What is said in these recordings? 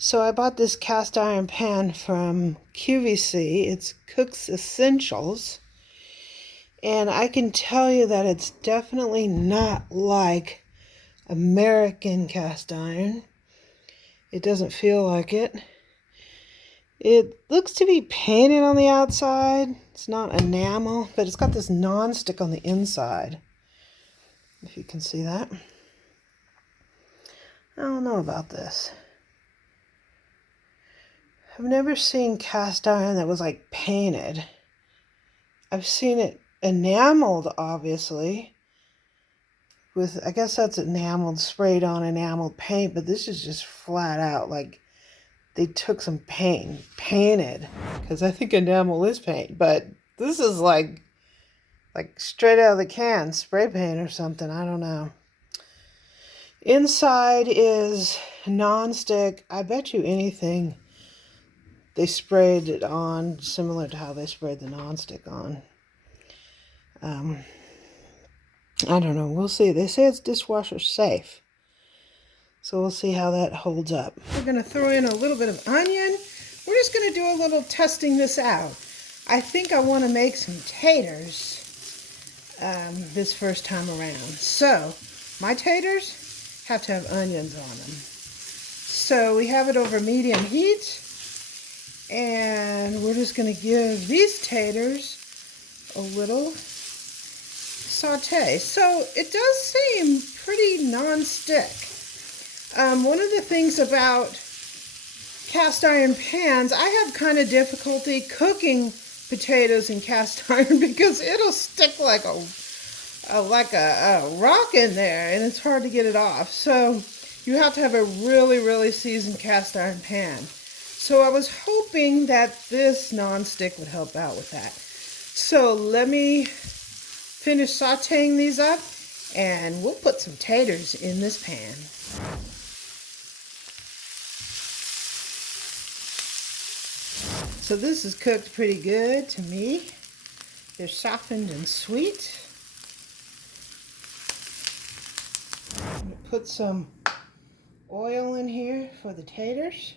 So I bought this cast iron pan from QVC. It's Cook's Essentials. And I can tell you that it's definitely not like American cast iron. It doesn't feel like it. It looks to be painted on the outside. It's not enamel, but it's got this nonstick on the inside. If you can see that. I don't know about this. I've never seen cast iron that was like painted. I've seen it enameled, obviously, with, I guess that's enameled, sprayed on enameled paint, but this is just flat out like they took some paint, painted, because I think enamel is paint, but this is like straight out of the can, spray paint or something, I don't know. Inside is nonstick. I bet you anything they sprayed it on similar to how they sprayed the nonstick on. I don't know. We'll see. They say it's dishwasher safe. So we'll see how that holds up. We're going to throw in a little bit of onion. We're just going to do a little testing this out. I think I want to make some taters this first time around. So my taters have to have onions on them. So we have it over medium heat. And we're just going to give these taters a little saute. So it does seem pretty non-stick. One of the things about cast iron pans, I have kind of difficulty cooking potatoes in cast iron because it'll stick like a rock in there, and it's hard to get it off. So you have to have a really, really seasoned cast iron pan. So I was hoping that this nonstick would help out with that. So let me finish sauteing these up, and we'll put some taters in this pan. So this is cooked pretty good to me. They're softened and sweet. I'm going to put some oil in here for the taters.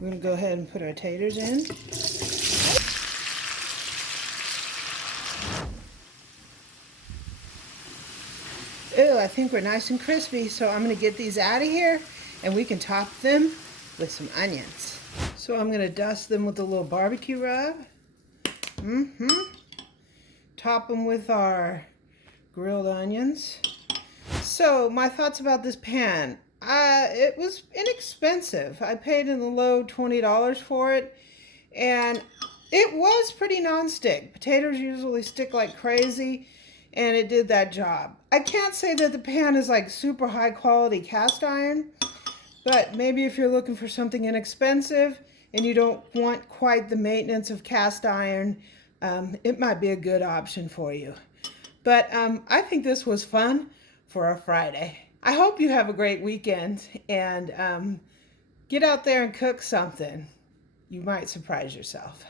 We're going to go ahead and put our taters in. Ooh, I think we're nice and crispy, so I'm going to get these out of here and we can top them with some onions. So I'm going to dust them with a little barbecue rub. Top them with our grilled onions. So my thoughts about this pan. It was inexpensive. I paid in the low $20 for it, and it was pretty non-stick. Potatoes usually stick like crazy, and it did that job. I can't say that the pan is like super high quality cast iron, but maybe if you're looking for something inexpensive and you don't want quite the maintenance of cast iron, it might be a good option for you. But I think this was fun for a Friday. I hope you have a great weekend, and get out there and cook something. You might surprise yourself.